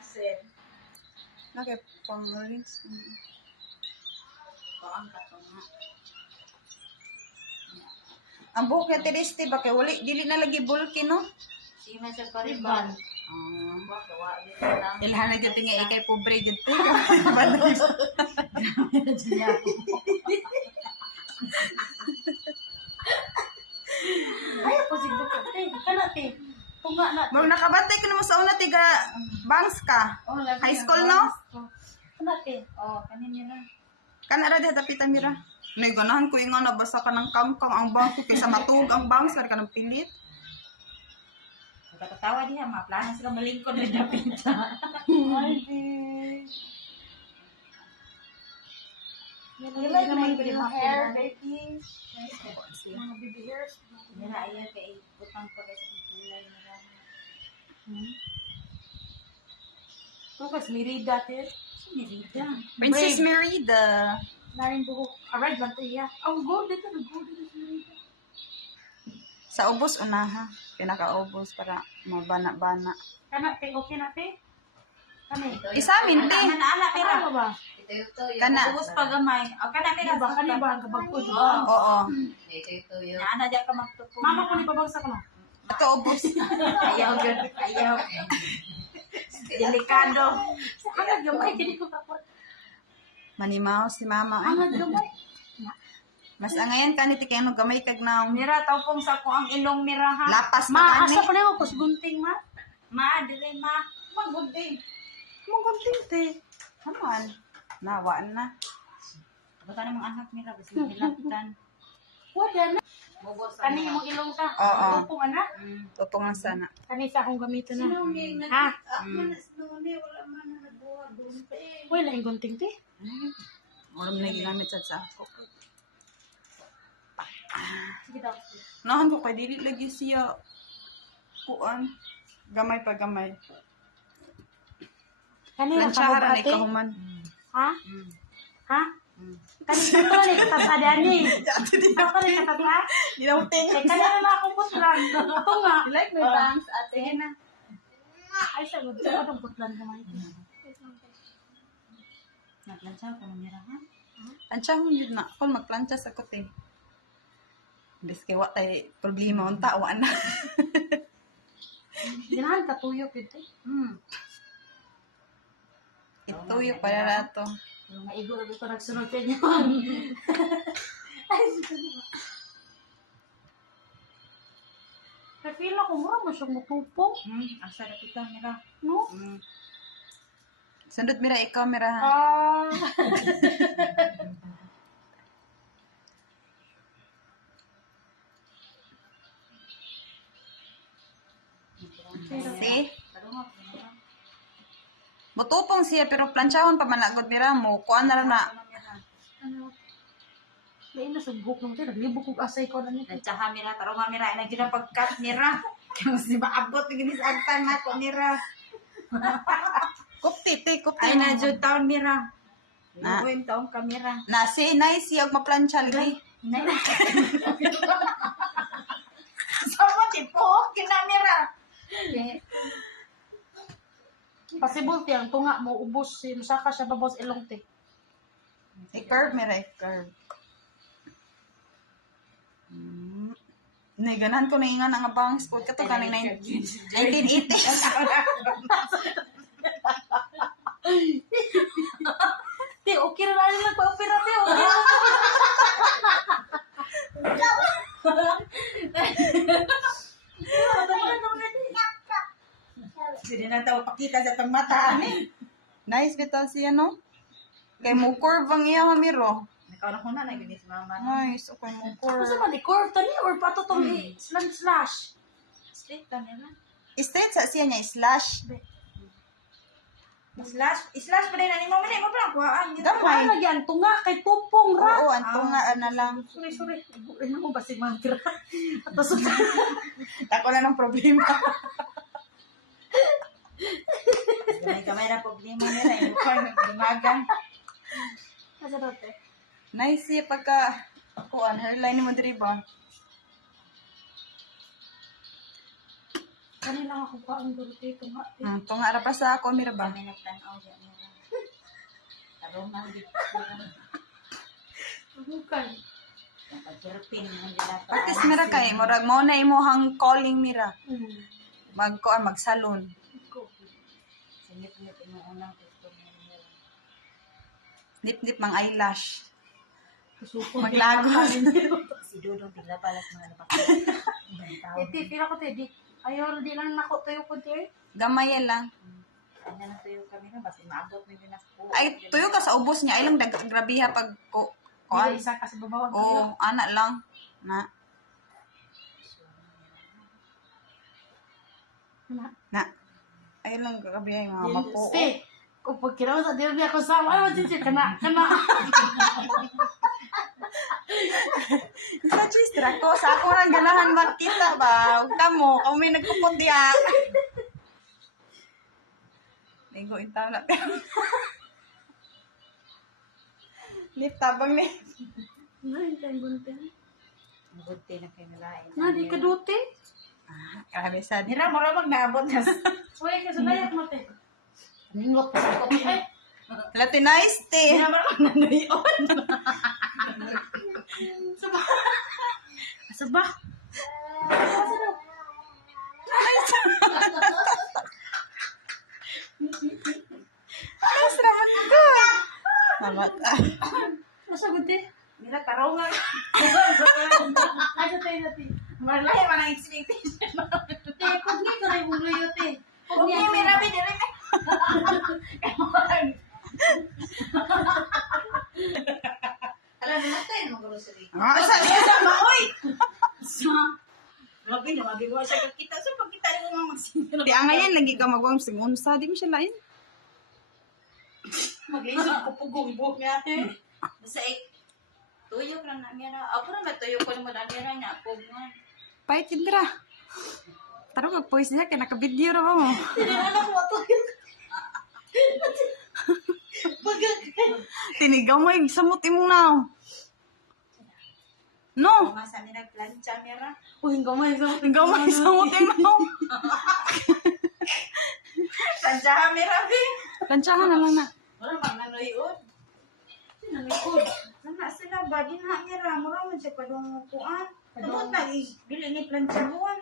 Pansin. Okay, pang-rings. Bawang ka to nga. Ang buhok niya tiristi ba kay wali dili na lagi bulky no? Sige man siya pariban. Ilhan na jud nga ikay pobre jud to. Ay, ako sigdo ko. Kana te. Tunga na. Mo nakabantay ka naman sa una tiga bangs ka. Oh, lagi High na school bangs. no? Kana te. Oh, kanin nila. Kana ra di dapitan mira. Nay ganahan ko ingon na basta ka ng kangkang ang bangko kaysa matug ang bangs ka ng pilit. Katawa diha, maplano sila malingkod na dapita. Ay di. You like my new hair, baby? Mga baby hairs. Nila iya kay utang pa kay sa kulay nila. Tukas Merida te. Sinirida. Princess Merida. Naring buhok. Alright, lang to iya. Ang gold dito, nag-gold dito sa Merida. Sa ubos unaha. Pinaka-ubos para mabana-bana. Kana te, okay na te? Kani? Isa amin te. Ana Kana ba ba? Ito yung Kana. ubos pa gamay. O kana Kani ba? Kani ba? Ang kabag ko. Oo. Oo. Ito yung. Ana diya ka magtupong. Mama ko ni babagsak na. Ito ubos. Ayaw gyud, ayaw. Delikado. Ano gamay kini ko kapot. Manimaw si mama. Ano Ay. gamay? Mas angayan ka ni tikay gamay kag na Mira taw pong sa ko ang ilong mira ha. lapas Ma, na asa kani. pa niyo kus gunting ma? Ma, dire ma. Magunting. Mong gunting te. Haman. Nawaan na. Baka namang anak mira basta bilatan. Wala na. Bubos Kani imong ilong ta. Oo. Tupong ana. Tutong ang sana. Kani sa akong gamiton na. Ha? Wala yung gunting te. Wala mo na ginamit sa ako. Sige daw. Nahan ko kay dili lagi siya kuan. Gamay pa gamay. Kani ra Lansyaharan kabog ni ate. kahuman. Ha? Ha? Kani sa to ni katatadaan ni. Ako ni katata. Ginauting. Eh kani na akong putlan. Ako nga. Like my bangs ate. Sige na. Ay sa gud sa akong putlan gamay. Naglansa ko mira ha. Planchahon yun na. Kung magplancha sa kote. Bis kay wa tay problema unta wa na. Ganahan ka tuyo gid te. Ito yung para nato. Yung maigo ra ko nagsunod sa inyo. Pero feel ako mo siyang mutupong. Asa ra kita mira. No? Sundot mira ikaw mira ha. Ah. See? Butupong siya pero planchahon pa man agad mira mo. Kuan na lang na. Ano? May nasubok nung tayo. Naglibog kong asay ko na nito. Nagtsaha mira, tarong nga mira, na dyan ang pagkat mira. Kaya mas di maabot, hindi sa agtan na ko mira. Kupti te, kupti. Ay na dyan taon mira. Na. Uwin taong kamera. Na si nice siya magplansya lagi. Sama tipo, kinamira. Possible ti ang tunga mo ubos si Musaka siya babos ilong ti. I-curve mira i-curve. Ganahan ko na ingan ang abang sport ka to kaning 1980. Ti okay ra lang lang pa-opera ti. Hindi na tayo pakita sa tang mata. Nice bitaw siya no? Kay mo curve ang iya mamiro. Ikaw na ko na, naginis mama. Nice, okay mo Ano curve. sa man i-curve tani or pato tong slash. Straight ka nila. Straight sa siya niya slash. Slash pa rin na ni mama. Hindi mo pa lang kuhaan. Gamay. Ano lagi ang tunga kay tupong ra. Oo, anto nga na lang. Sorry. Ano mo ba si mantra? Ato sa Tako na ng problema. May kamera problema nila. Yung mukha nagdimagan. Asa dote? Nice siya pagka kuan hairline mo diri ba? Kanila ako pa ang dulce ito nga. Tunga ra pa sa ako, mira ba? Kami nagtanaw siya nira. Tarungan di. Bukan. Pag-Philippine mo nila. At least mira kay, murag mo na imuhang calling mira. Magsalon. Sinip-nip yung unang gusto mo nila. Dip-dip mang eyelash. Susuko. Maglagos. Si Dudong tigla palas mga napakita. Ibang tao. Iti, pila ko te, di. Ayaw, di lang nako tayo ko te. Gamay lang. Ano na tuyo kami na, basta maabot mo din ako. Ay, tuyo ka sa ubos niya. Ay lang grabiha pag Kuan isa kasi babawan ko. Oo, ana lang. Na. Na. Ay lang grabiha yung mga mapo. Ste, kung pag kinawa sa dirbi ako sa ano din siya kana. Sa chistra ko, sa ako lang ganahan magkita ba? Huwag ka mo, kami nagkupot diya. Ligo intala. Lip tabang ni. Nay, tay bunte. Magunti na kayo nalain. Na di ka duti. Grabe sad. Nira, maramag naabot na. Suway ka sa layak mo te. Ningok pa sa ko. Ay, Latinized eh. Nira, maramag nanayon. Asa ba? Mas rahat ko. Mamat. Asa bunte? Nira, tarungan. Ay, sa tayo natin. Malay, manang expectation. Te, kung nga ka rin mong luyo te. Kung Okay, nga may rabi, nira. Alam mo natin, mga grocery. Sabi Sama, oy! Grabe na, magigawa siya kakita. So, pagkita rin mo mga magsingil. Di ngayon lagi ka magwang singunsa. Di mo siya lain. Mag-isip ko pugong buhok niya. Basta tuyo ka na niya na. Ako na tuyo ko naman na niya na ako nga. Pahit Indra. Taro mag-poise niya. Kaya naka-video na ba mo? Tinanong ko tuyo. Tinigaw mo yung samot imong now. No. Mga sa nila plancha niya. Uy, gamay sa Tinigaw mo yung samot imong now. Plancha kami, Rabi. Lansyahan na lang na. Wala bang nanoyod. Sinamikod. Sana sila ba? Di na niya ra. Mura man siya padung kuan. Tungkol na, bili ni plancha buwan.